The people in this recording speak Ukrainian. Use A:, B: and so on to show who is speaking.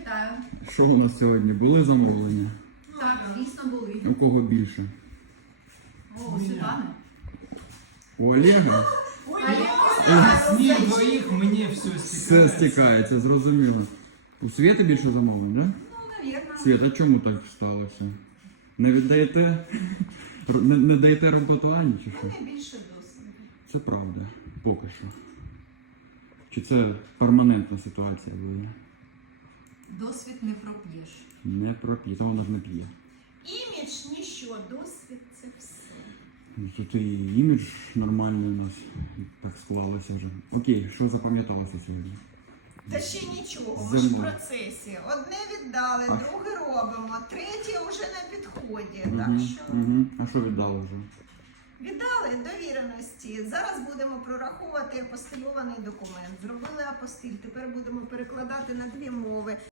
A: Пам'ятаю.
B: Що у нас сьогодні? Були замовлення?
A: Так, звісно, були.
B: У кого більше?
A: О, у Світлани.
B: У Олега?
C: Ні, двоїх мені все
B: Все
C: стікається.
B: стікається, зрозуміло. У Світи більше замовлень, так? Да?
A: Ну, навірно.
B: Світ, а чому так сталося? Не віддаєте? Не даєте роботу Ані чи що?
A: Не більше досвіду.
B: Це правда. Поки що. Чи це перманентна ситуація буде?
A: Досвід не проп'єш.
B: Не проп'є, та вона ж не п'є.
A: Імідж ніщо, досвід це все.
B: Тут і імідж нормальний у нас так склалося вже. Окей, що запам'яталося сьогодні?
D: Та ще нічого, ми ж в
B: Зима.
D: процесі. Одне віддали, друге робимо, третє вже на підході. Так
B: Мгм,
D: що
B: мгм. А що віддали вже?
D: віддали довіреності. Зараз будемо прораховувати апостильований документ. Зробили апостиль, тепер будемо перекладати на 2 мови.